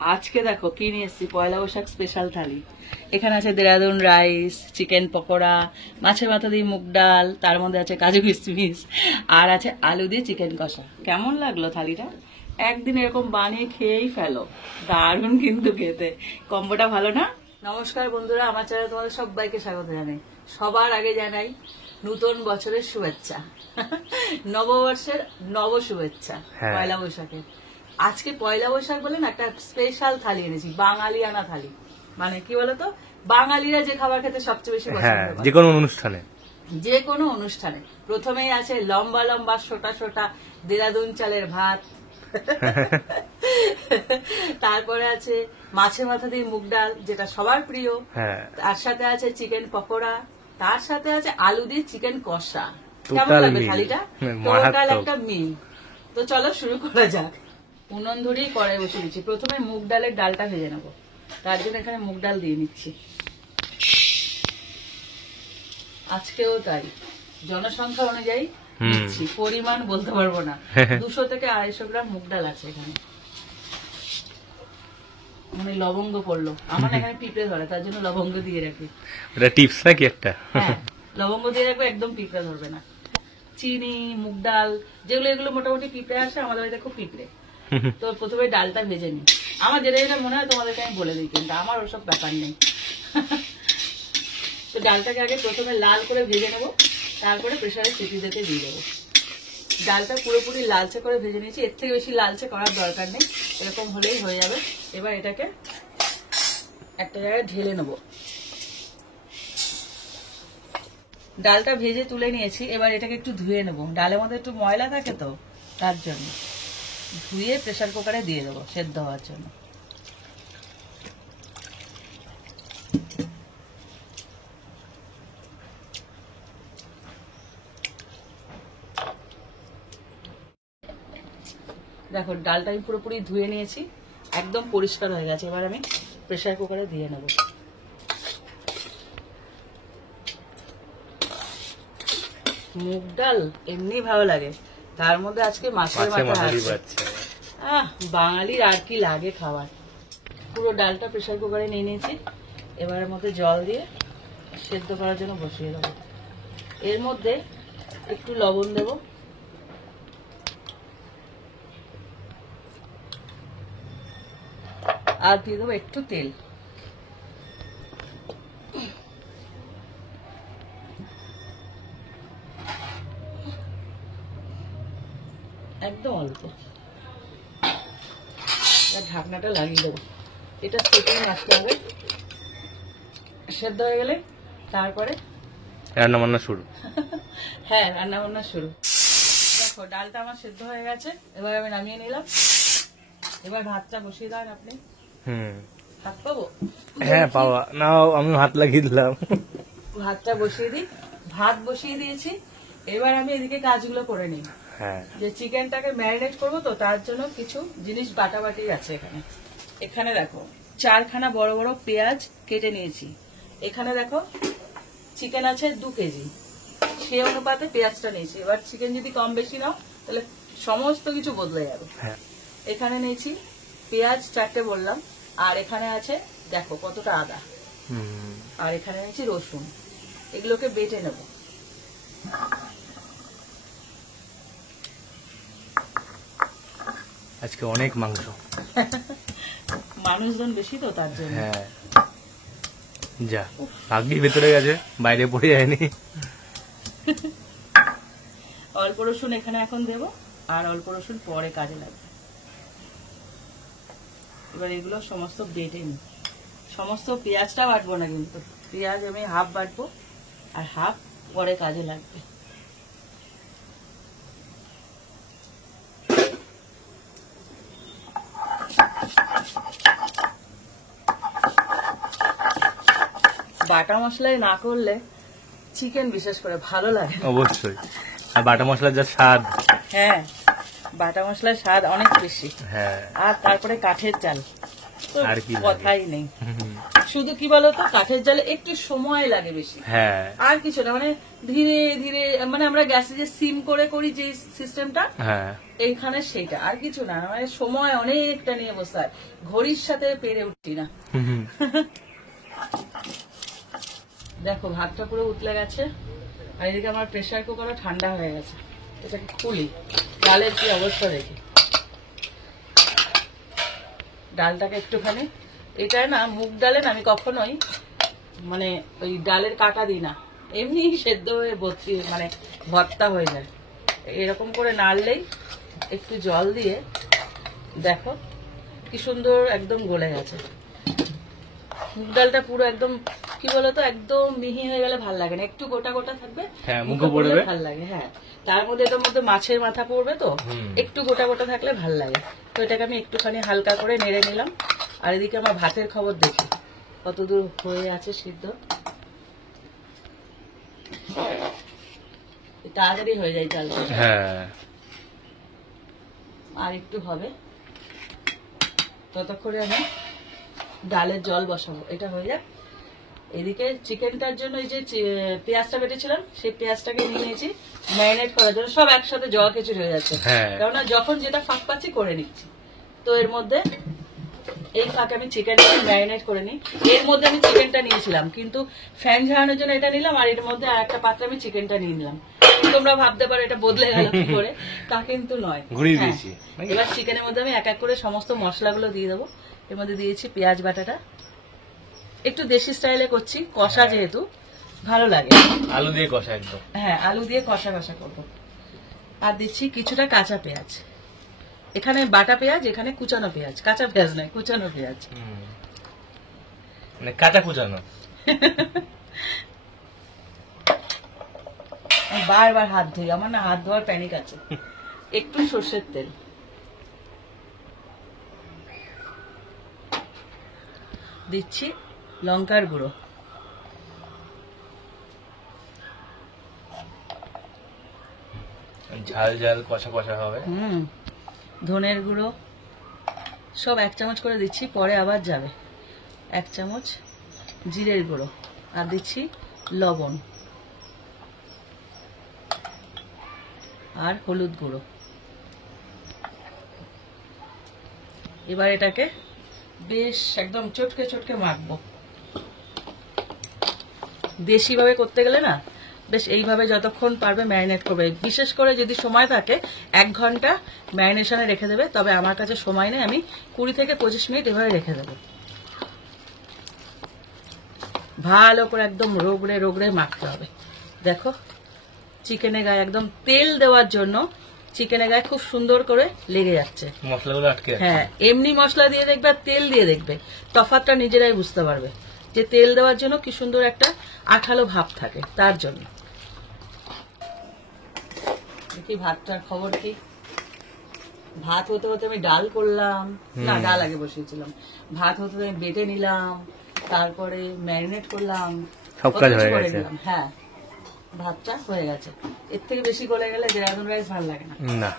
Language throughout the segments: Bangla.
আজকে দেখো কি নিয়ে এসেছি, পয়লা বৈশাখ স্পেশাল থালি। এখানে আছে দেরাদুন রাইস, চিকেন পকোড়া, মাছের মাথা দিয়ে মুগ ডাল, তার মধ্যে আছে কাজু কিশমিশ, আর আছে আলু দিয়ে চিকেন কষা। কেমন লাগলো থালিটা? একদিন এরকম বানিয়ে খেয়েই ফেলো, দারুণ কিন্তু খেতে। কম্বোটা ভালো না? নমস্কার বন্ধুরা, আমার চ্যানেলে তোমাদের সবাইকে স্বাগত জানাই। সবার আগে জানাই নতুন বছরের শুভেচ্ছা, নববর্ষের নব শুভেচ্ছা, পয়লা বৈশাখের। আজকে পয়লা বৈশাখ বলে না একটা স্পেশাল থালি এনেছি, বাঙালিয়ানা থালি। মানে কি বলতো, বাঙালিরা যে খাবার খেতে সবচেয়ে বেশি পছন্দ করে, যে কোনো অনুষ্ঠানে, যে কোনো অনুষ্ঠানে। প্রথমেই আছে লম্বা লম্বা ছোটা ছোটা দেরাদুন চালের ভাত, তারপরে আছে মাছের মাথা দিয়ে মুগ ডাল, যেটা সবার প্রিয়। তার সাথে আছে চিকেন পকোড়া, তার সাথে আছে আলু দিয়ে চিকেন কষা। কেমন লাগবে থালিটা? টোটাল একটা মিল। তো চলো শুরু করা যাক। উনুন ধরেই কড়াই বসে দিচ্ছি। প্রথমে মুগ ডালের ডালটা ভেজে নেবো, তার জন্য এখানে মুগ ডাল দিয়ে নিচ্ছি। আজকেও তাই, জনসংখ্যা অনুযায়ী দিচ্ছি, পরিমাণ বলতে পারবো না। 200 থেকে 250 গ্রাম মুগ ডাল আছে এখানে। মানে লবঙ্গ পড়লো আমার এখানে, পিঁপড়ে ধরে, তার জন্য লবঙ্গ দিয়ে রাখি। এটা টিপস নাকি একটা? হ্যাঁ, লবঙ্গ দিয়ে রাখবে, একদম পিঁপড়ে ধরবে না। চিনি, মুগ ডাল, যেগুলো এগুলো মোটামুটি পিঁপড়ে আসে, আমাদের বাড়িতে খুব পিঁপড়ে। তো প্রথমে ডালটা ভেজে নিই। আমার যেটা যেটা মনে হয় তোমাদেরকে আমি বলে দিই, কিন্তু আমার ওসব ব্যাপার নেই। তো ডালটাকে আগে প্রথমে লাল করে ভেজে নেবো, তারপরে প্রেসারে সিটি দিতে দিয়ে দেবো। ডালটা পুরোপুরি লালচে করে ভেজে নিয়েছি, এর থেকে বেশি লালচে করার দরকার নেই, এরকম হলেই হয়ে যাবে। এবার এটাকে একটা জায়গায় ঢেলে নেবো। ডালটা ভেজে তুলে নিয়েছি, এবার এটাকে একটু ধুয়ে নেবো। ডালের মধ্যে একটু ময়লা থাকে তো, তার জন্য ধুয়ে প্রেসার কুকারে দিয়ে দেবো সেদ্ধ হওয়ার জন্য। দেখো ডালটা আমি পুরোপুরি ধুয়ে নিয়েছি, একদম পরিষ্কার হয়ে গেছে। এবার আমি প্রেসার কুকারে দিয়ে নেব। মুগ ডাল এমনি ভালো লাগে, তার মধ্যে আজকে মাছের মাথা আছে। বাঙালির আর কি লাগে খাবার। পুরো ডালটা প্রেসার কুকারে নিয়ে নিয়েছি, এবার মধ্যে জল দিয়ে সেদ্ধ করার জন্য বসিয়ে দেবো। এর মধ্যে একটু লবণ দেবো, আর দিয়ে দেবো একটু তেল। একদম অল্প, ঢাকনাটা লাগিয়ে দেবো। এটা সেটাই আসতে হবে, সেদ্ধ হয়ে গেলে তারপরে রান্না বান্না শুরু। হ্যাঁ, রান্না বান্না শুরু। দেখো ডালটা আমার সেদ্ধ হয়ে গেছে, এবার আমি নামিয়ে নিলাম। এবার ভাতটা বসিয়ে দেন আপনি। ভাত পাবো? হ্যাঁ পাওয়া, নাও আমি হাত লাগিয়ে দিলাম। ভাতটা বসিয়ে দিই। ভাত বসিয়ে দিয়েছি, এবার আমি এদিকে কাজগুলো করে নিই। যে চিকেনটাকে ম্যারিনেট করবো, তো তার জন্য কিছু জিনিস বাটাবাটি আছে এখানে। এখানে দেখো 4খানা বড় বড় পেঁয়াজ কেটে নিয়েছি। এখানে দেখো চিকেন আছে 2 কেজি, সেই অনুপাতে পেঁয়াজটা নিয়েছি। এবার চিকেন যদি কম বেশি নাও তাহলে সমস্ত কিছু বদলে যাবে। এখানে নিয়েছি পেঁয়াজ 4টে বললাম, আর এখানে আছে দেখো কতটা আদা, আর এখানে নিয়েছি রসুন। এগুলোকে বেটে নেব। আজকে অনেক মাংস, মানুষজন বেশি তো তার জন্য। হ্যাঁ, যা ভাগ্যি ভেতরে গেছে, বাইরে পড়ে যায়নি। অল্প রসুন এখানে এখন দেব, আর অল্প রসুন পরে কাজে লাগবে। এবার এগুলো সমস্ত বেটে নিই। সমস্ত পেঁয়াজটা বাটবো না, কিন্তু পেঁয়াজ আমি হাফ বাটবো, আর হাফ পরে কাজে লাগবে। বাটা মশলায় না করলে চিকেন বিশেষ করে ভালো লাগে অবশ্যই। আর বাটা মশলার যা স্বাদ, হ্যাঁ, বাটা মশলার স্বাদ অনেক বেশি। হ্যাঁ, আর তারপরে কাঠের চাল, আর কি কথাই নেই। শুধু কি বলতো কাঠের জালে একটু সময় লাগে বেশি, হ্যাঁ আর কিছু না, মানে ধীরে ধীরে, মানে আমরা গ্যাসে যে সিম করে করি যে সিস্টেমটা, হ্যাঁ এইখানে সেটা, আর কিছু না, মানে সময় অনেকটা নিয়ে বসতে হয়, ঘড়ির সাথে পেরে উঠছি না। হুম। দেখো ভাতটা পুরো উতলে গেছে, আর এদিকে আমার প্রেসার কুকারও ঠান্ডা হয়ে গেছে। এটাকে খুলি, ডালের কি অবস্থা দেখি। ডালটাকে একটুখানি, এটা না মুগ ডালে না আমি কখনোই মানে ওই ডালের কাটা দিই না, এমনি সেদ্ধ হয়ে ভর্তি, মানে ভর্তা হয়ে যায়। এরকম করে নাড়লেই, একটু জল দিয়ে দেখো কি সুন্দর একদম গলে গেছে। মুগ ডালটা পুরো একদম কি বলতো একদম মিহি হয়ে গেলে ভাল লাগে না, একটু গোটা গোটা থাকবে, হ্যাঁ মুখে পড়বে ভাল লাগে। হ্যাঁ, তার মধ্যে এটার মধ্যে মাছের মাথা পড়বে তো, একটু গোটা গোটা থাকলে ভাল লাগে। তো এটাকে আমি একটুখানি হালকা করে নেড়ে নিলাম। আর এদিকে আমার ভাতের খবর দেখি কতদূর হয়ে আছে সিদ্ধ। তাড়াতাড়ি হয়ে যায় চালটা, হ্যাঁ আর একটু হবে, ততক্ষণে আমি ডালের জল বসাবো, এটা হয়ে যাক। এদিকে চিকেনটার জন্য এই যে পেঁয়াজটা বেটেছিলাম, সেই পেঁয়াজটাকে নিয়ে নিয়েছি ম্যারিনেট করার জন্য। সব একসাথে জল খিচুড়ি হয়ে যাচ্ছে, হ্যাঁ। কেননা যখন যেটা ফাঁক পাচ্ছি করে নিচ্ছি। তো এর মধ্যে এই ফাঁকে আমি চিকেনটা ম্যারিনেট করে নিই। এর মধ্যে আমি চিকেনটা নিয়েছিলাম, কিন্তু ফ্যান ঝাড়ানোর জন্য এটা নিলাম, আর এর মধ্যে আর একটা পাত্রে আমি চিকেনটা নিয়ে নিলাম। তোমরা ভাবতে পারো এটা বদলে গেল কি করে, তা কিন্তু নয়। ঘুরিয়ে হ্যাঁ। দিয়েছি নাকি? এবার চিকেনের মধ্যে আমি এক এক করে সমস্ত মশলাগুলো দিয়ে দেবো। এর মধ্যে দিয়েছি পেঁয়াজ বাটাটা, একটু দেশি স্টাইলে করছি, কষা যেহেতু ভালো লাগে। আলু দিয়ে কষা একদম। হ্যাঁ, আলু দিয়ে কষা কষা করবো। আর দিচ্ছি কিছুটা কাঁচা পেঁয়াজ, এখানে বাটা পেঁয়াজ, এখানে কুচানো পেঁয়াজ, কাঁচা পেঁয়াজ নয় কুচানো পেঁয়াজ। মানে কাঁচা কুচানো। আমি বারবার হাত ধুই, আমার না হাত ধোয়ার প্যানিক আছে। একটু সর্ষের তেল, দিচ্ছি লঙ্কার গুঁড়ো, ঝাল ঝাল কষা কষা হবে। ধনের গুঁড়ো সব 1 চামচ করে দিচ্ছি, পরে আবার যাবে। 1 চামচ জিরের গুঁড়ো, আর দিচ্ছি লবণ আর হলুদ গুঁড়ো। এবার এটাকে বেশ একদম চটকে চটকে মাখবো। দেশি ভাবে করতে গেলে না বেশ এইভাবে যতক্ষণ পারবে ম্যারিনেট করবে। বিশেষ করে যদি সময় থাকে 1 ঘন্টা ম্যারিনেশনে রেখে দেবে, তবে আমার কাছে সময় নেই, আমি 20 থেকে 25 মিনিট এভাবে রেখে দেবো। ভালো করে একদম রোগড়ে রোগড়ে মাখতে হবে। দেখো চিকেনের গায়ে একদম তেল দেওয়ার জন্য চিকেনের গায়ে খুব সুন্দর করে লেগে যাচ্ছে মশলাগুলো আটকে। হ্যাঁ, এমনি মশলা দিয়ে দেখবে আর তেল দিয়ে দেখবে, তফাৎটা নিজেরাই বুঝতে পারবে যে তেল দেওয়ার জন্য কি সুন্দর একটা আঠালো ভাব থাকে, তার জন্য। দেখি ভাতটার খবর কি। ভাত হতে হতে আমি ডাল করলাম, না ডাল আগে বসিয়েছিলাম। ভাত হতে হতে আমি বেটে নিলাম, তারপরে ম্যারিনেট করলাম, সব কাজ হয়ে গেছে। হ্যাঁ, ভাতটা হয়ে গেছে। এর থেকে বেশি গলে গেলে দেরাদুন রাইস ভালো লাগে না। না,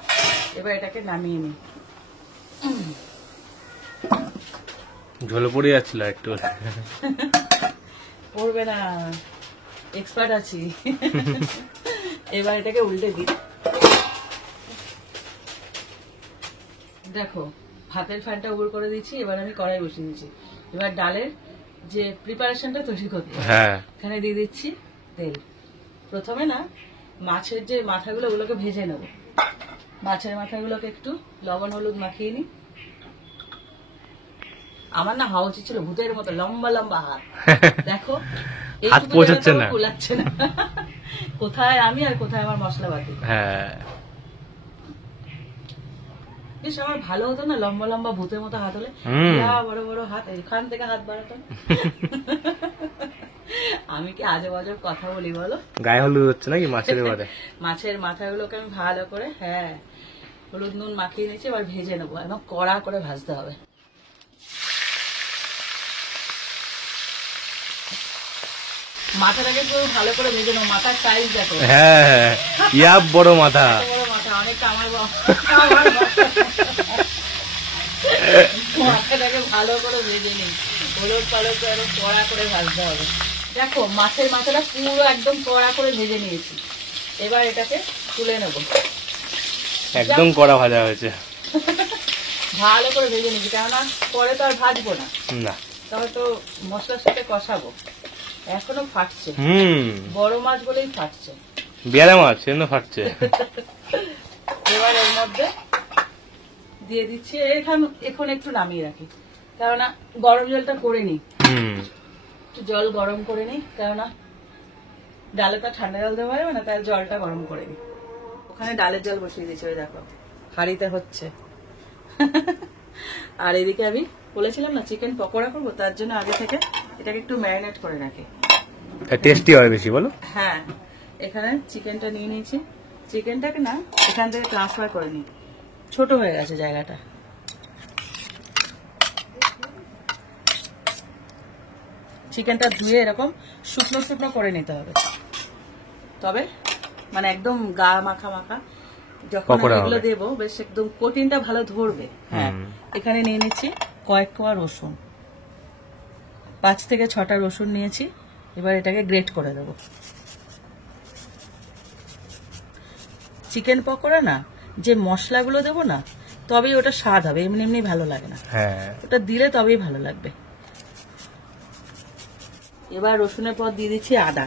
এবার এটাকে নামিয়ে নিই। ঝোল পড়ে যাচ্ছিল একটু। পড়বে না, এক্সপার্ট আছি। এবার এটাকে উল্টে দিই। দেখো ভাতের ফ্যানটা উপর করে দিচ্ছি, এবার আমি কড়াই বসিয়ে দিচ্ছি। এবার ডালের যে প্রিপারেশনটা তৈরি করতে হবে, হ্যাঁ এখানে দিয়ে দিচ্ছি তেল। প্রথমে না মাছের যে মাথাগুলো ওগুলোকে ভেজে নেব। মাছের মাথাগুলোকে একটু লবণ হলুদ মাখিয়ে নিই। আমার না হাওয়া ছিল ভূতের মতো লম্বা লম্বা হাত, দেখো হাত পৌঁছাচ্ছে না, কুলাচ্ছে না। কোথায় আমি আর কোথায় আমার মশলাপাতি। হ্যাঁ বেশ আমার ভালো হতো না লম্বা লম্বা ভূতের মতো হাত হলে, বড় বড় হাত, এখান থেকে হাত বাড়াতাম। আমি কি আজব আজব কথা বলি বলো। গায়ে হলুদ হচ্ছে নাকি মাছের এবারে? মাছের মাথাগুলোকে আমি ভালো করে হ্যাঁ হলুদ নুন মাখিয়ে নিয়েছি, এবার ভেজে নেবো, একদম কড়া করে ভাজতে হবে। মাথাটাকে পুরো ভালো করে ভেজে নেবো। মাথার সাইজ দেখো, হ্যাঁ ইয়া বড় মাথা, বড় মাথা, অনেকটা আমার মাথাটাকে ভালো করে ভেজে নিই। হলুদ পালক একদম কড়া করে ভাজতে হবে। দেখো মাছের মাথাটা পুরো একদম কড়া করে ভেজে নিয়েছি। এবার এটাকে তুলে নেব। একদম কড়া ভাজা হয়েছে। ভালো করে ভেজে নিয়েছি, কেননা পরে তো আর ভাজবো না, না তবে তো মশলার সাথে কষাবো। এখনো ফাটছে, বড় মাছ বলেই ফাটছে, বিয়ারা মাছ সেজন্য ফাটছে। এবার এর মধ্যে দিয়ে দিচ্ছি, এখন একটু নামিয়ে রাখি, কেননা গরম জলটা করে নিই। একটু জল গরম করে নিই, কেননা ডালে তো ঠান্ডা জল দেওয়া যাবে না, তাই জলটা গরম করে নিই। ওখানে ডালের জল বসিয়ে দিচ্ছি, ওই দেখো হাঁড়িতে হচ্ছে। আর এদিকে আমি বলেছিলাম না চিকেন পকোড়া করবো, তার জন্য আগে থেকে এটাকে একটু ম্যারিনেট করে রাখি, টেস্টি হয় বেশি। বলো। হ্যাঁ, এখানে চিকেনটা নিয়ে নিয়েছি। চিকেনটাকে না এখান থেকে ট্রান্সফার করে নিই, ছোট হয়ে গেছে জায়গাটা। চিকেনটা ধুয়ে এরকম শুকনো শুকনো করে নিতে হবে, তবে মানে একদম গা মাখা মাখা যখন এগুলো দেবো বেশ একদম কোটিনটা ভালো ধরবে। হ্যাঁ, এখানে নিয়ে নিচ্ছি কয়েক কোয়া রসুন, 5 থেকে 6টা রসুন নিয়েছি। এবার এটাকে গ্রেট করে দেবো। চিকেন পকোড়া না যে মশলাগুলো দেবো না, তবেই ওটা স্বাদ হবে, এমনি এমনি ভালো লাগে না। ওটা দিলে তবেই ভালো লাগবে। এবার রসুনের পর দিয়ে দিচ্ছি আদা।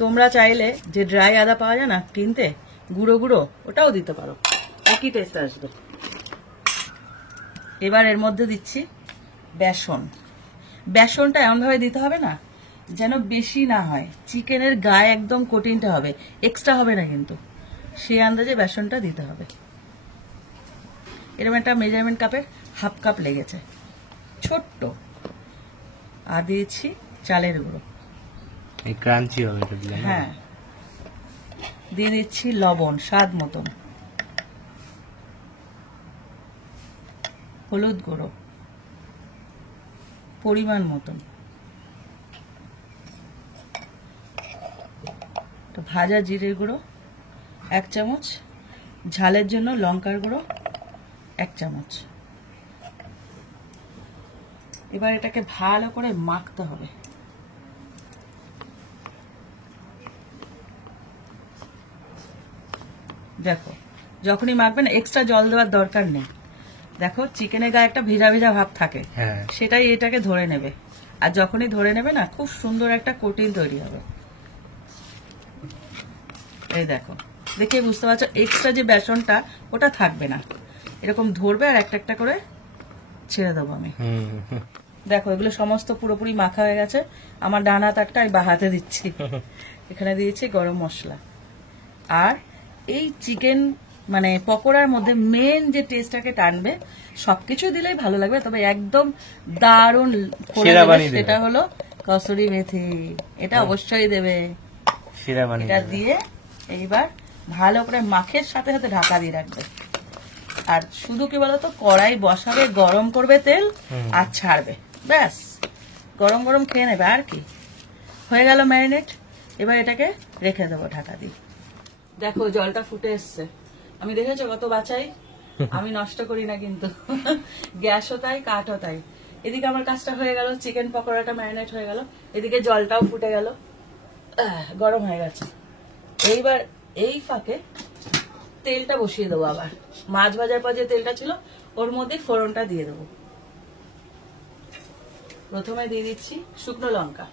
তোমরা চাইলে যে ড্রাই আদা পাওয়া যায় না কিনতে, গুঁড়ো গুঁড়ো, ওটাও দিতে পারো, একই টেস্ট আসবে। এবার এর মধ্যে দিচ্ছি বেসন। বেসনটা এমনভাবে দিতে হবে না যেন বেশি না হয়, চিকেনের গায়ে একদম কোটিনটা হবে, এক্সট্রা হবে না কিন্তু, সেই আন্দাজে বেসনটা দিতে হবে। এরকম একটা মেজারমেন্ট কাপের হাফ কাপ লেগেছে, ছোট্ট। আর দিয়েছি চালের গুঁড়ো, ক্রাঞ্চি হবে। হ্যাঁ, দিয়ে দিচ্ছি লবণ স্বাদ মতন, হলুদ গুঁড়ো পরিমাণ মতন, ভাজা জিরের গুঁড়ো 1 চামচ, ঝালের জন্য লঙ্কার গুঁড়ো 1 চামচ। এবার এটাকে ভালো করে মাখতে হবে। দেখো যখনই মাখবেন এক্সট্রা জল দেওয়ার দরকার নেই। দেখো চিকেনের গায়ে একটা ভিজা ভিজা ভাব থাকে, সেটাই এটাকে ধরে নেবে। আর যখনই ধরে নেবে না, খুব সুন্দর একটা কোটিন তৈরি হবে। এই দেখো, দেখে বুঝতে পারছো এক্সট্রা যে বেসনটা ওটা থাকবে না, এরকম ধরবে আর একটা একটা করে ছেড়ে দেবো আমি। দেখো এগুলো সমস্ত পুরোপুরি মাখা হয়ে গেছে। আমার ডান হাত একটা আমি বা হাতে দিচ্ছি। এখানে দিয়েছি গরম মশলা। আর এই চিকেন মানে পকোড়ার মধ্যে মেন যে টেস্টটাকে টানবে, সবকিছু দিলেই ভালো লাগবে, তবে একদম দারুণ সেটা হলো কসুরি মেথি। এটা অবশ্যই দেবে। এটা দিয়ে এইবার ভালো করে মাখের সাথে সাথে ঢাকা দিয়ে রাখবে। আর শুধু কি বলতো, কড়াই বসাবে, গরম করবে তেল আর ছাড়বে, ব্যাস গরম গরম খেয়ে নেবে। আর কি, হয়ে গেল ম্যারিনেট। এবার এটাকে রেখে দেবো ঢাকা দিয়ে। দেখো জলটা ফুটে এসছে, আমি দেখেছো কত বাঁচাই, আমি নষ্ট করি না কিন্তু। গ্যাসও তাই, কাঠও তাই। এদিকে আমার কাজটা হয়ে গেল, চিকেন পকোড়াটা ম্যারিনেট হয়ে গেল, এদিকে জলটাও ফুটে গেল, গরম হয়ে গেছে। এইবার এই ফাঁকে তেলটা বসিয়ে দেবো। আবার মাছ ভাজার পর যে তেলটা ছিল ওর মধ্যে ফোড়নটা দিয়ে দেবো। প্রথমে দিয়ে দিচ্ছি শুকনো লঙ্কা।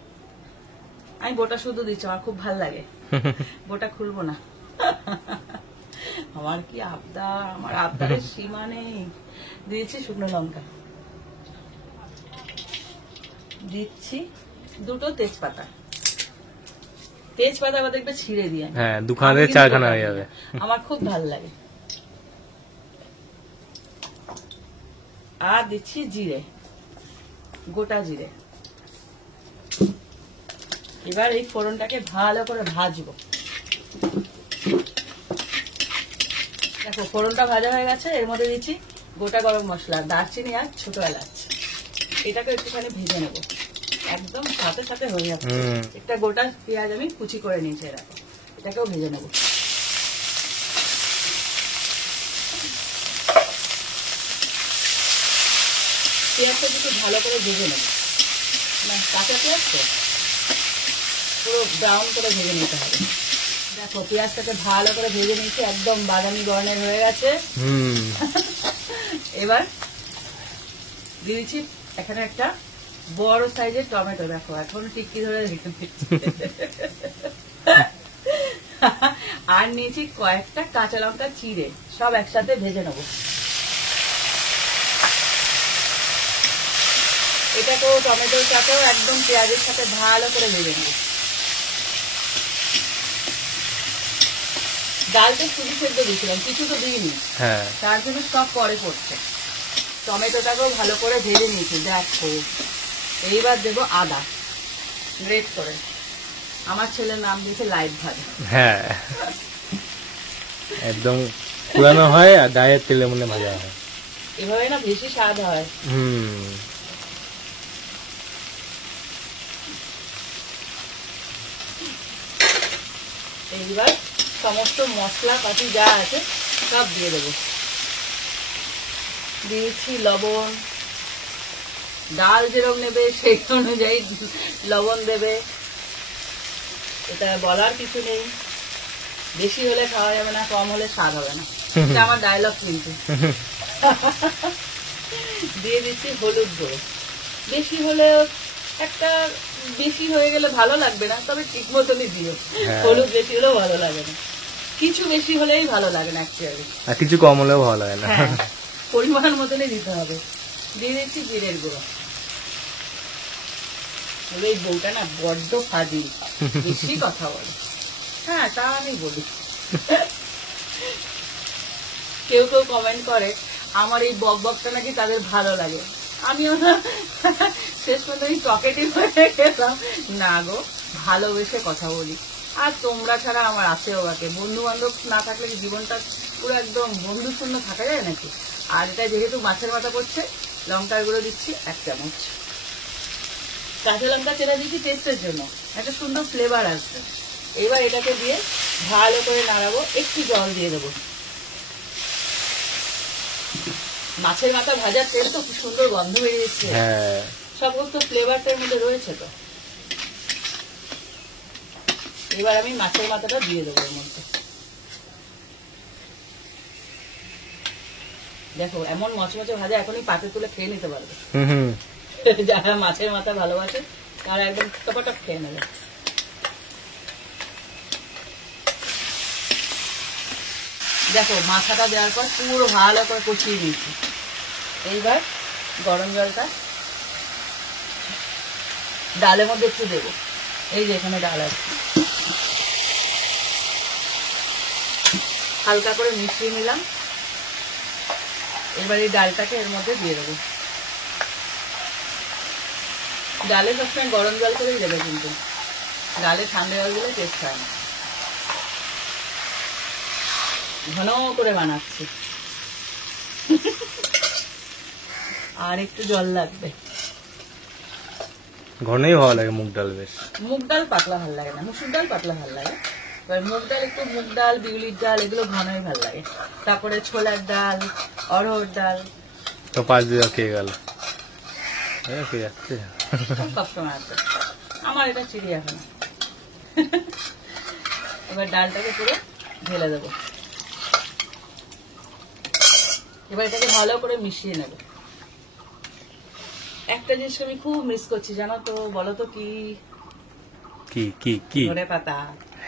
আমি বোটা শুধু দিচ্ছি, আমার খুব ভাল লাগে, বোটা খুলবো না। আমার কি আবদার, আমার আবদারের সীমা নেই। দিয়েছি শুকনো লঙ্কা, দিচ্ছি 2টো তেজপাতা। তেজপাতা আবার দেখবে ছিঁড়ে দিয়ে, হ্যাঁ 2খানা 4খানা হয়ে যাবে, আমার খুব ভাল লাগে। আর দিচ্ছি জিরে, গোটা জিরে। এবার এই ফোড়নটাকে ভালো করে ভাজবো। দেখো ফোড়নটা ভাজা হয়ে গেছে, এর মধ্যে দিচ্ছি গোটা গরম মশলা, দারচিনি আর ছোট এলাচ। এটাকে একটুখানি ভেজে নেব, একদম সাথে সাথে হয়ে যাচ্ছে। একটা গোটা পেঁয়াজ আমি কুচি করে নিয়েছি, এরকম এটাকেও ভেজে নেব। পেঁয়াজটা একটু ভালো করে ভেজে নেব, না কাঁচা পেঁয়াজ তো পুরো ব্রাউন করে ভেজে নিতে হবে। দেখো পেঁয়াজটাকে ভালো করে ভেজে নিয়েছি, একদম বাদামি বর্ণের হয়ে গেছে। এবার দিয়েছি এখানে একটা বড় সাইজের টমেটো, দেখো এখন টিক্কি ধরে রেখে দিচ্ছি। আর নিয়েছি কয়েকটা কাঁচা লঙ্কা চিড়ে, সব একসাথে ভেজে নেবো। এটাকেও টমেটোটাকেও একদম পেঁয়াজের সাথে ভালো করে ভেজে নেবো। ডালটা শুধু সেদ্ধ দিয়েছিলাম, কিছু তো দিইনি, তার জন্য সব পরে পড়ছে। টমেটোটাকেও ভালো করে ভেজে নিয়েছি। দেখো এইবার দেবো আদা গ্রেট করে, আমার ছেলের নাম দিয়েছে লাইট ভাজা। হ্যাঁ একদম পুরানো হয় আর গায়ের তেলে মনে ভাজা হয়, এভাবে না বেশি স্বাদ হয়। এইবার সমস্ত মশলা পাতি যা আছে সব দিয়ে দেবো। দিয়েছি লবণ, ডাল যেরকম নেবে সেই অনুযায়ী লবণ দেবে, এটা বলার কিছু নেই। বেশি হলে খাওয়া যাবে না, কম হলে স্বাদ হবে না, এটা আমার ডায়লগ কিন্তু। দিয়ে দিচ্ছি হলুদ গুঁড়ো, বেশি হলেও একটা বেশি হয়ে গেলে ভালো লাগবে না, তবে ঠিক মতনই দিও। হলুদ বেশি হলেও ভালো লাগে না, কিছু বেশি হলেই ভালো লাগে না অ্যাকচুয়ালি, আর কিছু কম হলেও ভালো লাগে না। পরিমাণ মতনই দিতে হবে। দিয়ে দিচ্ছি জিরের গুঁড়ো। এই বউটা না বড্ড ফাজি, বেশি কথা বলে। হ্যাঁ তা আমি বলি। কেউ কেউ কমেন্ট করে আমার এই বক বকটা নাকি তাদের ভালো লাগে, আমিও না শেষ পর্যন্ত এই টকেটি হয়ে গেলাম। না গো, ভালোবেসে কথা বলি। আর তোমরা ছাড়া আমার আছেও বাকে, বন্ধু বান্ধব না থাকলে কি জীবনটা পুরো একদম বন্ধু শূন্য থাকা যায় নাকি? আর এটা যেহেতু মাছের মাথা করছে, লঙ্কার গুঁড়ো দিচ্ছি 1 চামচ, কাঁচা লঙ্কা চেরা দিচ্ছি টেস্টের জন্য, একটা সুন্দর ফ্লেভার আসবে। এবার এটাকে দিয়ে ভালো করে নাড়াবো, একটু জল দিয়ে দেবো। মাছের মাথা ভাজার তেল তো খুব সুন্দর গন্ধ বেরিয়েছে, সমস্ত ফ্লেভারটার মধ্যে রয়েছে তো। এবার আমি মাছের মাথাটা দিয়ে দেবো এর মধ্যে। দেখো এমন মচমচে ভাজা, এখনই পাতে তুলে খেয়ে নিতে পারবে। যারা মাছের মাথা ভালোবাসে তারা একদম টপাটপ খেয়ে নেবে। দেখো মাথাটা দেওয়ার পর পুরো ভালো করে কষিয়ে নিয়েছি। এইবার গরম জলটা ডালের মধ্যে একটু দেবো, এই যে এখানে ডাল আছে, হালকা করে মিশিয়ে নিলাম। এবার এই ডালটাকে এর মধ্যে দিয়ে দেবো। ডালে সবসময় গরম জল করেই দেবে, কিন্তু ডালে ঠান্ডা জল দিলে টেস্ট হয় না। ঘন করে বানাচ্ছি, আর একটু জল লাগবে। ঘনই ভালো লাগে মুগ ডাল, বেশ। মুগ ডাল পাতলা ভালো লাগে না, মুসুর ডাল পাতলা ভালো লাগে। এবার মুগ ডাল একটু, মুগ ডাল, বিউলির ডাল এগুলো ঘনই ভালো লাগে। তারপরে ছোলার ডাল, অড়হর ডাল তো 5 দিয়ে খেয়ে গেল, খেয়ে যাচ্ছে সবসময় আছে আমার, এটা চিড়িয়াখানা। এবার ডালটাকে পুরো ঢেলে দেবো। এবার এটাকে ভালো করে মিশিয়ে নেব। একটা জিনিস আমি খুব মিস করছি, জানো তো? বলো তো কি? কি কি কি? ধনে পাতা।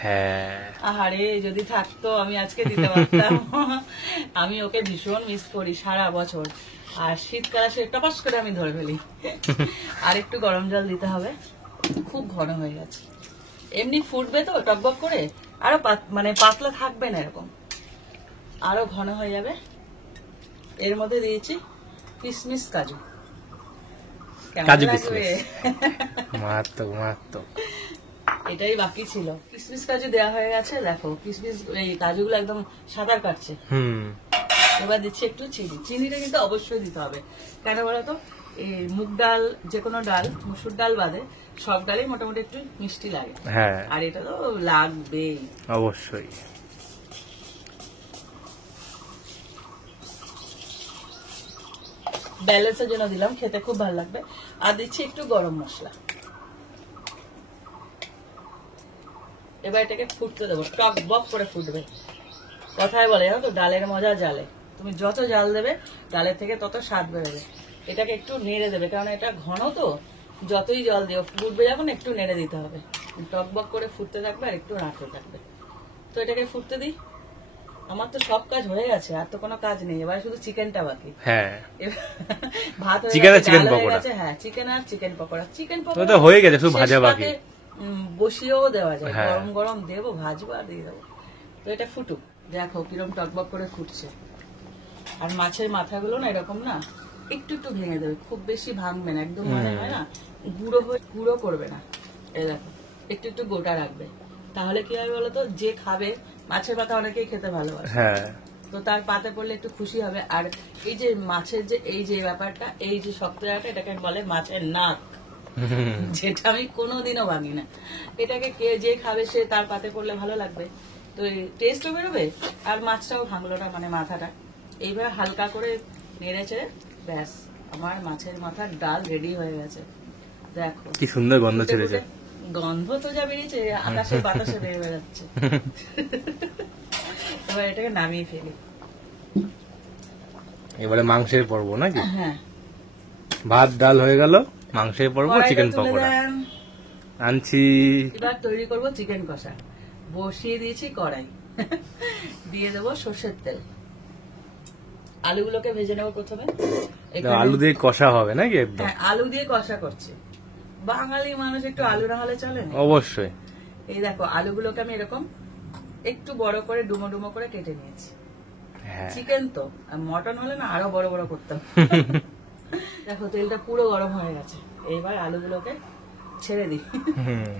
হ্যাঁ, আহারে যদি থাকতো আমি আজকে দিতে পারতাম। আমি ওকে ভীষণ মিস করি সারা বছর, আর শীতকাল আসে টপাস করে আমি ধরে ফেলি। আর একটু গরম জল দিতে হবে, খুব ঘন হয়ে গেছে। এমনি ফুটবে তো টকবক করে, আরো মানে পাতলা থাকবে না, এরকম আরো ঘন হয়ে যাবে। এর মধ্যে দিয়েছি কিশমিশ, কাজু। কাজু কিশমিশ মারাত্মক মারাত্মক। এটাই বাকি ছিল, কিশমিশ কাজু দেওয়া হয়ে গেছে। দেখো কিশমিশ এই কাজুগুলো একদম সাঁতার কাটছে। এবার দিচ্ছি একটু চিনি। চিনিটা কিন্তু অবশ্যই দিতে হবে, কেন বলতো? এই মুগ ডাল, যে কোনো ডাল, মসুর ডাল বাদে সব ডালেই মোটামুটি একটু মিষ্টি লাগে, আর এটা তো লাগবেই অবশ্যই। ব্যালেন্সের জন্য দিলাম, খেতে খুব ভালো লাগবে। আর দিচ্ছি একটু গরম মশলা। এবার এটাকে ফুটতে দেবো, টক বক করে ফুটবে। কথায় বলে জানো তো, ডালের মজা জালে। তুমি যত জাল দেবে ডালের থেকে তত স্বাদ বেরোবে। এটাকে একটু নেড়ে দেবে, কারণ এটা ঘন তো, যতই জল দিও ফুটবে যখন একটু নেড়ে দিতে হবে। টক বক করে ফুটতে থাকবে আর একটু নাড়তে থাকবে। তো এটাকে ফুটতে দিই। আমার তো সব কাজ হয়ে গেছে, আর তো কোনো কাজ নেই, এবার শুধু চিকেনটা বাকি। হ্যাঁ, ভাত হয়ে চিকেন আর গেছে, চিকেন ডাল হয়ে পকোড়া। গেছে। হ্যাঁ, চিকেন আর চিকেন পকোড়া। চিকেন তো পকোড়া তো হয়ে গেছে, শুধু ভাজা শেষ বাকি। পাতে, বসিয়েও দেওয়া যায়, হ্যাঁ। গরম গরম দেবো, ভাজবো আর দিয়ে দেবো। তো এটা ফুটুক, দেখো কিরম টকবক করে ফুটছে। আর মাছের মাথাগুলো না এরকম না একটু একটু ভেঙে দেবে, খুব বেশি ভাঙবে না, একদম মানে হয় না গুঁড়ো করবে না। এই দেখো একটু একটু গোটা রাখবে, তাহলে কি হবে বলতো, যে খাবে, মাছের মাথা অনেকেই খেতে ভালোবাসে, হ্যাঁ, তো তার পাতে পড়লে একটু খুশি হবে। আর এই যে মাছের যে এই যে ব্যাপারটা, এই যে শক্ত জায়গাটা, এটাকে বলে মাছের নাক, যেটা আমি কোনোদিনও ভাঙি না। এটাকে কে যে খাবে সে তার পাতে পড়লে ভালো লাগবে, তো টেস্টও বেরোবে আর মাছটাও ভাঙলো না, মানে মাথাটা। এইবার হালকা করে নেড়ে চেড়ে ব্যাস, আমার মাছের মাথার ডাল রেডি হয়ে গেছে। দেখো কি সুন্দর গন্ধ ছেড়েছে। গন্ধ তো যা বেরিয়েছে, আকাশে বাতাসে বেরিয়ে বেড়াচ্ছে। এবার এটাকে নামিয়ে ফেলি। এবারে মাংসের পর্ব নাকি? হ্যাঁ, ভাত ডাল হয়ে গেল, মাংসের পর্ব, চিকেন কড়াইটা তুলে পকোড়া দেন। আনছি। এবার তৈরি করব চিকেন কষা। বসিয়ে দিয়েছি কড়াই, দিয়ে দেবো সর্ষের তেল। আলুগুলোকে ভেজে নেবো প্রথমে। এখানে- আলু দিয়ে কষা হবে নাকি একদম? হ্যাঁ, আলু দিয়ে কষা করছি। বাঙালি মানুষ একটু আলু না হলে চলে না। অবশ্যই। এই দেখো আলুগুলোকে আমি এরকম একটু বড় করে ডুমো ডুমো করে কেটে নিয়েছি। হ্যাঁ, চিকেন তো, মটন হলে না আরো বড় বড় করতাম। দেখো তেলটা পুরো গরম হয়ে গেছে, এইবার আলুগুলোকে ছেড়ে দিই। হুম।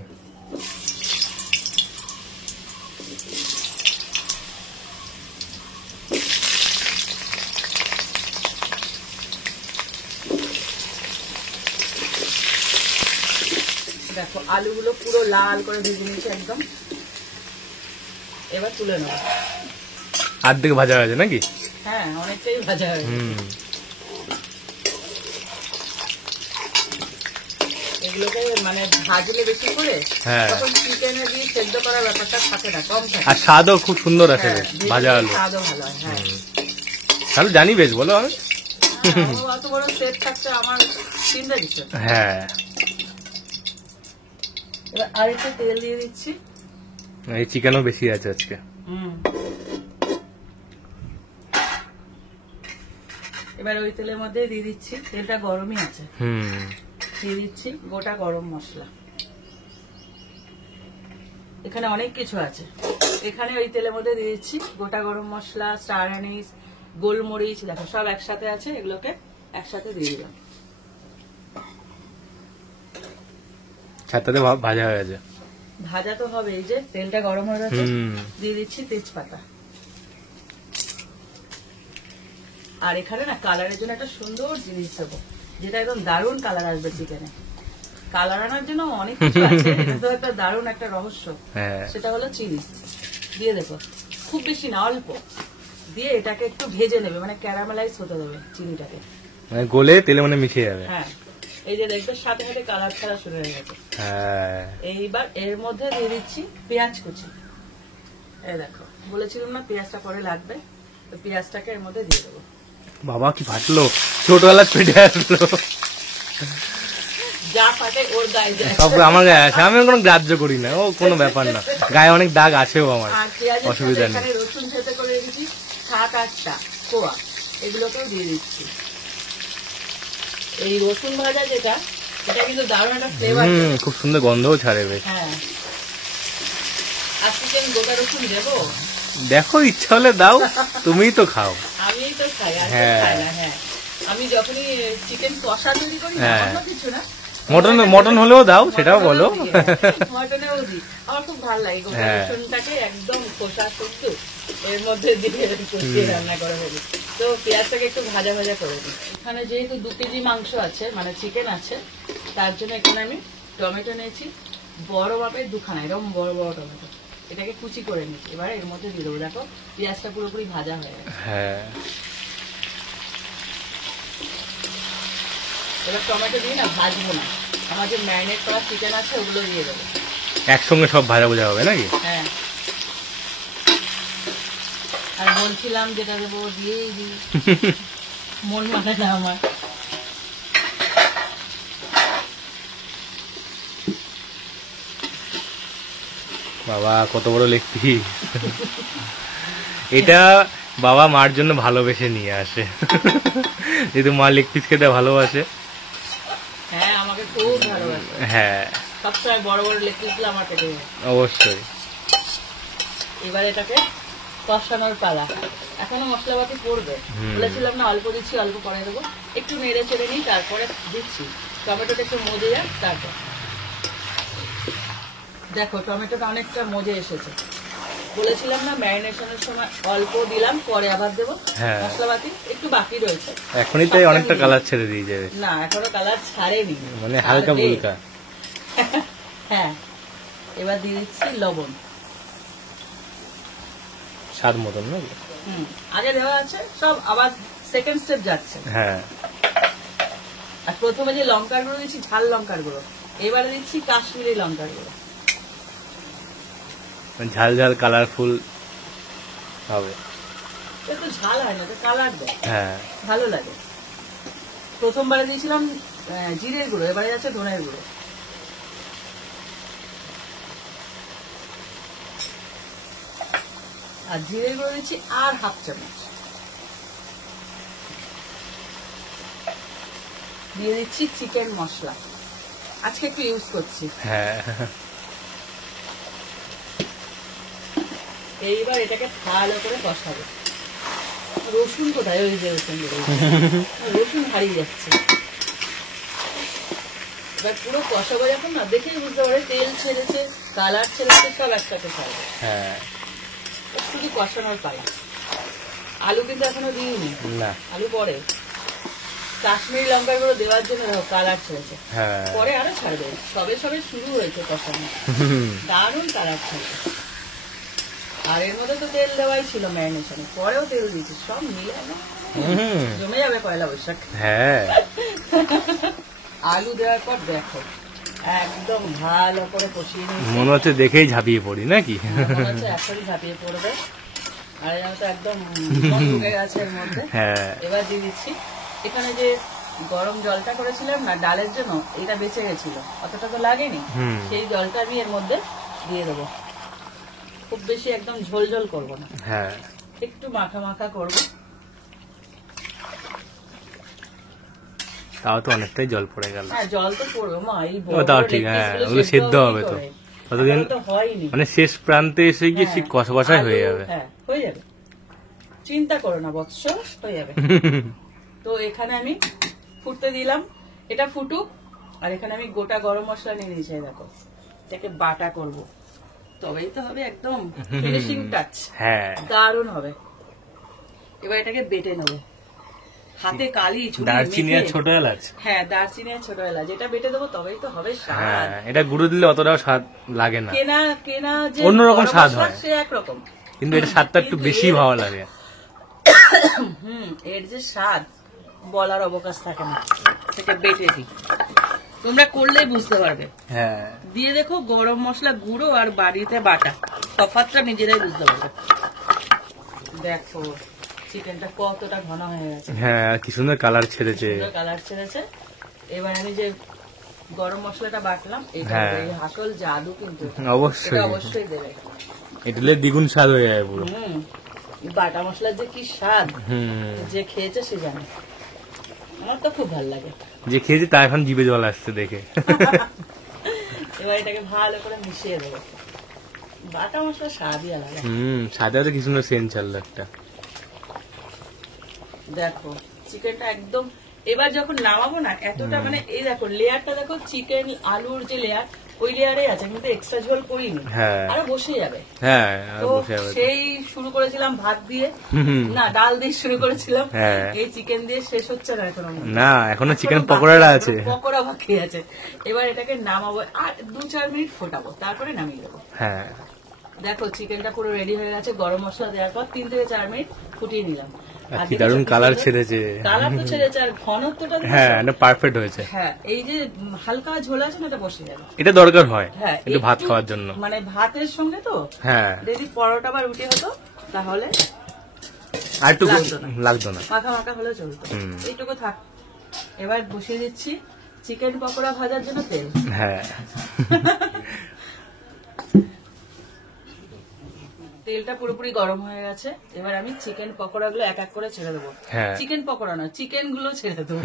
দেখো আলুগুলো পুরো লাল করে ভেজে নিয়েছি একদম। এবার তুলে নেবো। আর্ধেক ভাজা হয়েছে নাকি? হ্যাঁ, অনেকটাই ভাজা হয়ে গেছে। হুম। এগুলোকে মানে ভাজলে বেশি করে, হ্যাঁ। তখন চিকেনে দিয়ে সেদ্ধ করার ব্যাপারটা থাকে না, কম থাকে। আর স্বাদও খুব সুন্দর আছে হ্যাঁ, বেশ, ভেজে ভাজা নিলে আলু। স্বাদও ভালো হয়। হ্যাঁ, তাহলে জানি বেশ, বলো আমি। হ্যাঁ, অত বড় সেট থাকতে আমার চিন্তা দিচ্ছে। হ্যাঁ, এবার আরেকটু তেল দিয়ে দিচ্ছি। এই চিকেনও বেশি আছে আজকে। এবার ওই তেলের মধ্যে দিয়ে দিচ্ছি, তেলটা গরমই আছে, হুম। দিয়ে দিচ্ছি গোটা গরম মশলা। এখানে অনেক কিছু আছে। এখানে ওই তেলের মধ্যে দিয়ে দিচ্ছি গোটা গরম মশলা, স্টার অ্যানিস, গোলমরিচ, দেখো সব একসাথে আছে, এগুলোকে একসাথে দিয়ে দিলাম। ছাদটাতে ভাজা হয়ে গেছে। ভাজা তো হবে, এই যে তেলটা গরম হয়ে গেছে, হুম। দিয়ে দিচ্ছি তেজপাতা। আর এখানে না কালারের জন্য একটা সুন্দর জিনিস দেবো, যেটা একদম দারুণ কালার আসবে চিকেনে। কালার আনার জন্য অনেক কিছু আছে, এটা তো একটা দারুণ একটা রহস্য। হ্যাঁ, সেটা হলো চিনি। দিয়ে দেবো, খুব বেশি না, অল্প দিয়ে এটাকে একটু ভেজে নেবে, মানে ক্যারামেলাইজ হতে দেবে চিনিটাকে। মানে গলে তেলে মানে মিশে যাবে। হ্যাঁ, এই যে দেখবে সাথে সাথে কালার ছাড়া শুরু হয়ে গেছে। হ্যাঁ, এইবার এর মধ্যে দিয়ে দিচ্ছি পেঁয়াজ কুচি। এই দেখো, বলেছিলাম না পেঁয়াজটা পরে লাগবে, তো পেঁয়াজটাকে এর মধ্যে দিয়ে দেবো। বাবা কি ফাটলো, ছোটবেলা পেটে আসলো। যা ফাটে ওর গায়ে যায়। সব আমার গায়ে আছে, আমি কোনো গ্রাহ্য করি না, ও কোনো ব্যাপার না। গায়ে অনেক দাগ আছেও আমার, আর পেঁয়াজের সাথে অসুবিধা নেই। এখানে রসুন থেতে করে দিচ্ছি 7-8টা কোয়া, এগুলোকেও দিয়ে দিচ্ছি। এই রসুন ভাজা যেটা, এটা কিন্তু দারুণ একটা ফ্লেভার। খুব সুন্দর গন্ধও ছাড়ে বেশ। হ্যাঁ, আজকে কি আমি গোটা রসুন দেবো? দেখো ইচ্ছা হলে দাও, তুমিই তো খাও। আমি তো খাই, আর কেউ হ্যাঁ। খায় না। হ্যাঁ, আমি যখনই চিকেন কষা তৈরি করি না, হ্যাঁ। অন্য কিছু না, মটন হলেও দাও, সেটাও বলো। মটনেও দিই, আমার খুব ভালো লাগে গোটা হ্যাঁ। রসুনটাকে একদম খোসা শুদ্ধ এর মধ্যে দিয়ে কষিয়ে রান্না করে ফেলি। তো পেঁয়াজটাকে একটু ভাজা ভাজা করে দিই। এখানে যেহেতু 2 কেজি মাংস আছে, মানে চিকেন আছে, তার জন্য এখানে আমি টমেটো নিয়েছি বড় মাপের 2খানা, এরকম বড় বড় টমেটো, এটাকে কুচি করে নিচ্ছি। এবার এর মধ্যে দিয়ে দেবো, দেখো পেঁয়াজটা পুরোপুরি ভাজা হয়ে গেছে। হ্যাঁ, এবার টমেটো দিয়ে না ভাজবো না, আমার যে ম্যারিনেট করা চিকেন আছে ওগুলো দিয়ে দেবো। একসঙ্গে সব ভাজা ভাজা হবে নাকি? হ্যাঁ, আর বলছিলাম যেটা দেবো দিয়েই দিই, মন মানে না আমার। বাবা কত বড় লেগ পিস! এটা বাবা মার জন্য ভালোবেসে নিয়ে আসে, যেহেতু মা লেগ পিস খেতে ভালোবাসে। হ্যাঁ, আমাকে খুব ভালোবাসে। হ্যাঁ, সবসময় বড় বড় লেগ পিসগুলো আমার পেটে যায়। অবশ্যই। এবার এটাকে কষানোর পালা। এখনো মশলাপাতি পড়বে, বলেছিলাম না অল্প দিচ্ছি, অল্প পরে দেবো। একটু নেড়ে চেড়ে নিই, তারপরে দিচ্ছি। টমেটোটা একটু মজে যাক তারপর। দেখো টমেটোটা অনেকটা মজে এসেছে। বলেছিলাম না ম্যারিনেশনের সময় অল্প দিলাম, পরে আবার দেবো। হ্যাঁ। মশলাপাতি একটু বাকি রয়েছে। এখনই তাই অনেকটা কালার ছেড়ে দিয়ে যাবে। না, এখনো কালার ছাড়েনি, মানে হালকা বুলকা। হ্যাঁ, এবার দিয়ে দিচ্ছি লবণ। স্বাদ মতন নাকি? আগে দেওয়া আছে সব, আবার সেকেন্ড স্টেপ যাচ্ছে। হ্যাঁ। আর প্রথমে যে লঙ্কার গুঁড়ো দিচ্ছি ঝাল লঙ্কার গুঁড়ো, এবারে দিচ্ছি কাশ্মীরি লঙ্কার গুঁড়ো। ঝাল ঝাল কালারফুল হবে। একটু ঝাল হয় না, কালার দেয়, হ্যাঁ, ভালো লাগে। প্রথমবারে দিয়েছিলাম জিরের গুঁড়ো, এবারে যাচ্ছে ধনের গুঁড়ো। আর জিরের গুঁড়ো দিচ্ছি আর হাফ চামচ। দিয়ে দিচ্ছি চিকেন মশলা, আজকে একটু ইউজ করছি। হ্যাঁ। এইবার এটাকে ভালো করে কষাবো। রসুন কোথায়? ওই যে রসুন, রসুন হারিয়ে যাচ্ছে। এবার পুরো কষাবো যখন না, দেখেই বুঝতে পারে তেল ছেড়েছে, কালার ছেড়েছে, সব একসাথে ছাড়বে। হ্যাঁ, শুধু কষানোর পালা। আলু কিন্তু এখনো দিইনি, না, আলু পরে। কাশ্মীরি লঙ্কার গুঁড়ো দেওয়ার জন্য দেখো কালার ছেড়েছে, হ্যাঁ। পরে আরো ছাড়বে। সবে সবে শুরু হয়েছে কষানো, দারুণ কালার ছাড়বে। আর এর মধ্যে তো তেল দেওয়াই ছিল ম্যারিনেশনে, পরেও তেল দিয়েছি, সব মিলে জমে যাবে পয়লা বৈশাখ। হ্যাঁ। আলু দেওয়ার পর দেখো একদম ভালো করে কষিয়ে নিয়েছি। মনে হচ্ছে দেখেই ঝাঁপিয়ে পড়ি নাকি? মনে হচ্ছে এখনই ঝাঁপিয়ে পড়বে। আর যেন তো একদম মন ঢুকে গেছে এর মধ্যে। হ্যাঁ। এবার দিয়ে দিচ্ছি, এখানে যে গরম জলটা করেছিলাম না ডালের জন্য, এটা বেঁচে গেছিল, অতটা তো লাগেনি। সেই জলটা আমি এর মধ্যে দিয়ে দেবো। খুব বেশি একদম ঝোল ঝোল করবো না, হ্যাঁ, একটু মাখা মাখা করবো। তাও তো অনেকটাই জল পড়ে গেল। হ্যাঁ, জল তো পড়বে মা, এই ও তাও ঠিক, হ্যাঁ, ওগুলো সেদ্ধ হবে তো। ততদিন তো হয়নি, মানে শেষ প্রান্তে এসে গিয়ে সেই কষা কষাই হয়ে যাবে। হ্যাঁ, হয়ে যাবে, চিন্তা করো না বৎস, হয়ে যাবে। তো এখানে আমি ফুটতে দিলাম, এটা ফুটুক। আর এখানে আমি গোটা গরম মশলা নিয়ে নিয়েছি, দেখো এটাকে বাটা করব, তবেই তো হবে একদম ফিনিশিং টাচ। হ্যাঁ, দারুণ হবে। এবার এটাকে বেটে নেবো হাতে, কালি ছুরি দারচিনি আর মেখে। ছোট এলাচ। হ্যাঁ, দারচিনি আর ছোট এলাচ, যেটা বেটে দেবো তবেই তো হবে হ্যাঁ, স্বাদ। এটা গুঁড়ো দিলে অতটাও স্বাদ লাগে না, কেনা কেনা যে অন্যরকম গরম স্বাদ মশলা, হয়। সে একরকম। কিন্তু এটা স্বাদটা একটু কিন্তু বেশি ভালো লাগে। এর যে স্বাদ বলার অবকাশ থাকে না। সেটা বেটে দিই, তোমরা করলেই বুঝতে পারবে। হ্যাঁ, দিয়ে দেখো গরম মশলা গুঁড়ো আর বাড়িতে বাটা তফাৎটা নিজেরাই বুঝতে পারবে। দেখো চিকেনটা কতটা ঘন হয়ে গেছে, হ্যাঁ, কি সুন্দর কালার ছেড়েছে। কালার ছেড়েছে। এবার আমি যে গরম মশলাটা বাটলাম, এটা হ্যাঁ। এই আসল জাদু কিন্তু, অবশ্যই। এটা অবশ্যই দেবে। এটা দিলে দ্বিগুণ স্বাদ হয়ে যায় পুরো। বাটা মশলার যে কি স্বাদ, হুম, যে খেয়েছে সে জানে। আমার তো খুব ভালো লাগে। যে খেয়েছি তা এখন জিভে জল আসছে দেখে। এবার এটাকে ভালো করে মিশিয়ে দেবো। বাটা মশলার স্বাদই আলাদা। সাদা কি সুন্দর সেন্ট ছাড়লো একটা। দেখো চিকেনটা একদম, এবার যখন নামাবো না এতটা মানে এই দেখো লেয়ারটা দেখো, চিকেন আলুর যে লেয়ার ওই লেয়ারে আছে, কিন্তু এক্সট্রা ঝোল করিনি। হ্যাঁ, আরো বসে যাবে। হ্যাঁ, আর তো বসে যাবে। সেই শুরু করেছিলাম ভাত দিয়ে, হুম, না ডাল দিয়ে শুরু করেছিলাম, হ্যাঁ। এই চিকেন দিয়ে শেষ হচ্ছে না এখনো। না, এখনো চিকেন পকোড়াটা আছে। পকোড়া বাকি আছে। এবার এটাকে নামাবো, আর 2-4 মিনিট ফোটাবো, তারপরে নামিয়ে দেবো। হ্যাঁ, দেখো চিকেনটা পুরো রেডি হয়ে গেছে। গরম মশলা দেওয়ার পর 3 থেকে 4 মিনিট ফুটিয়ে নিলাম। আর কি দারুণ কালার ছেড়েছে। কালার তো ছেড়েছে আর ঘনত্বটা দেখেছো? হ্যাঁ, এটা পারফেক্ট হয়েছে। হ্যাঁ, এই যে হালকা ঝোল আছে না, এটা বসে যাবে। এটা দরকার হয় হ্যাঁ, একটু ভাত একটু খাওয়ার জন্য। মানে ভাতের সঙ্গে তো, হ্যাঁ, যদি পরোটা বা রুটি হতো তাহলে আর একটু লাগতো না। লাগতো না। মাখা মাখা হলে চলতো। হুম। এইটুকু থাক। এবার বসিয়ে দিচ্ছি চিকেন পকোড়া ভাজার জন্য তেল। হ্যাঁ, তেলটা পুরোপুরি গরম হয়ে গেছে। এবার আমি চিকেন পকোড়া গুলো এক এক করে ছেড়ে দেবো। হ্যাঁ। চিকেন পকোড়া না, চিকেন গুলো ছেড়ে দেবো।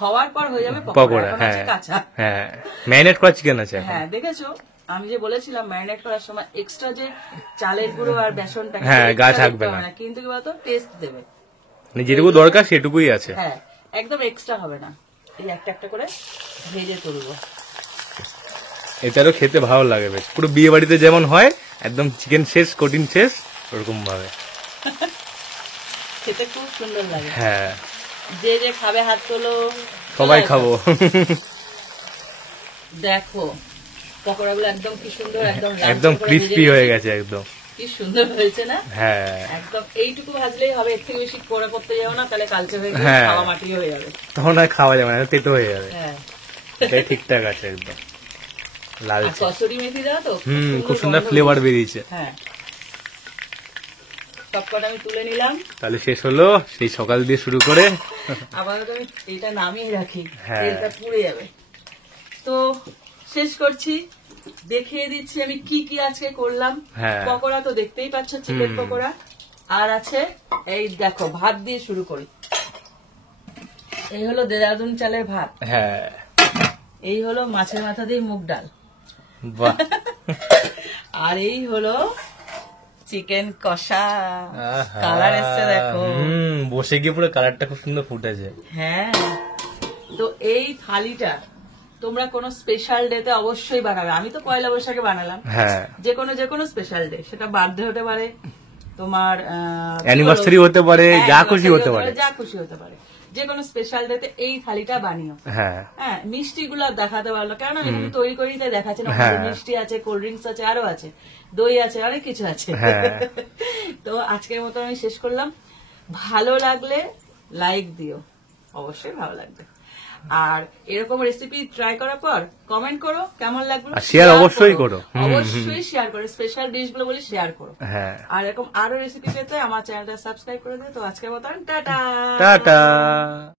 হওয়ার পর হয়ে যাবে পকোড়া। পকোড়া, এখন হ্যাঁ, আছে কাঁচা। হ্যাঁ, ম্যারিনেট করা চিকেন আছে এখন। হ্যাঁ, দেখেছো আমি যে বলেছিলাম ম্যারিনেট করার সময় এক্সট্রা যে চালের গুঁড়ো আর বেসনটা, হ্যাঁ, extra গা দিতে থাকবে হবে না। কিন্তু কি বলতো, টেস্ট দেবে। মানে যেটুকু দরকার সেটুকুই আছে। হ্যাঁ, একদম এক্সট্রা হবে না। এই একটা একটা করে ভেজে তুলবো। এটারও খেতে ভালো লাগে বেশ, পুরো বিয়ে বাড়িতে যেমন হয় একদম চিকেন শেষ, কোটিং শেষ, ওরকম ভাবে খেতে খুব সুন্দর লাগে। হ্যাঁ, যে যে খাবে হাত তোলো, সবাই খাবো। দেখো পকোড়াগুলো একদম কি সুন্দর, একদম লাল একদম করে ক্রিস্পি ভেজে হয়ে নিয়েছি। গেছে একদম। কি সুন্দর হয়েছে না? হ্যাঁ, একদম এইটুকু ভাজলেই হবে, এর থেকে বেশি করে করতে যাও না, তাহলে কালচে হয়ে যাবে, হ্যাঁ। খাওয়া মাটি হয়ে যাবে। তখন আর খাওয়া যাবে না, তেতো হয়ে যাবে। হ্যাঁ, এটাই ঠিকঠাক আছে একদম আর লালচে। কসুরি মেথি দাও তো, খুব সুন্দর ফ্লেভার বেরিয়েছে। হ্যাঁ, সবকটা আমি তুলে নিলাম। তাহলে শেষ হলো সেই সকাল দিয়ে শুরু করে। আপাতত আমি এটা নামিয়ে রাখি, হ্যাঁ। তেলটা পুড়ে যাবে। তো শেষ করছি, দেখিয়ে দিচ্ছি আমি কি কি আজকে করলাম। হ্যাঁ। পকোড়া তো দেখতেই পাচ্ছ, চিকেন পকোড়া। আর আছে এই দেখো, ভাত দিয়ে শুরু করি। এই হলো দেরাদুন চালের ভাত, হ্যাঁ, এই হলো মাছের মাথা দিয়ে মুগ ডাল, বাহ। আর এই হলো চিকেন কষা। আহা। কালার এসছে দেখো। বসে গিয়ে পুরো কালারটা খুব সুন্দর ফুটেছে। হ্যাঁ, তো এই থালিটা তোমরা কোনো স্পেশাল ডে তে অবশ্যই বানাবে। আমি তো পয়লা বৈশাখে বানালাম। হ্যাঁ, যে কোনো স্পেশাল ডে, সেটা বার্থডে হতে পারে, তোমার অ্যানিভার্সারি হতে পারে, যা খুশি হতে পারে। যা খুশি হতে পারে, যে কোনো স্পেশাল ডে তে এই থালিটা বানিও। হ্যাঁ, হ্যাঁ, মিষ্টি গুলো দেখাতে পারলো, কেননা এখানে তৈরি করেই তাই দেখাচ্ছে না। হ্যাঁ। মিষ্টি আছে, কোল্ড ড্রিঙ্কস আছে, আরো আছে, দই আছে, অনেক কিছু আছে। হ্যাঁ। তো আজকের মতো আমি শেষ করলাম। ভালো লাগলে লাইক দিও, অবশ্যই ভালো লাগবে। আর এরকম রেসিপি ট্রাই করার পর কমেন্ট করো কেমন লাগলো, আর share অবশ্যই করো। অবশ্যই শেয়ার করো, স্পেশাল ডিশ গুলো বলে শেয়ার করো। হ্যাঁ, আর এরকম আরো রেসিপি পেতে আমার চ্যানেলটা সাবস্ক্রাইব করে দিও। তো আজকের মতন টাটা টাটা।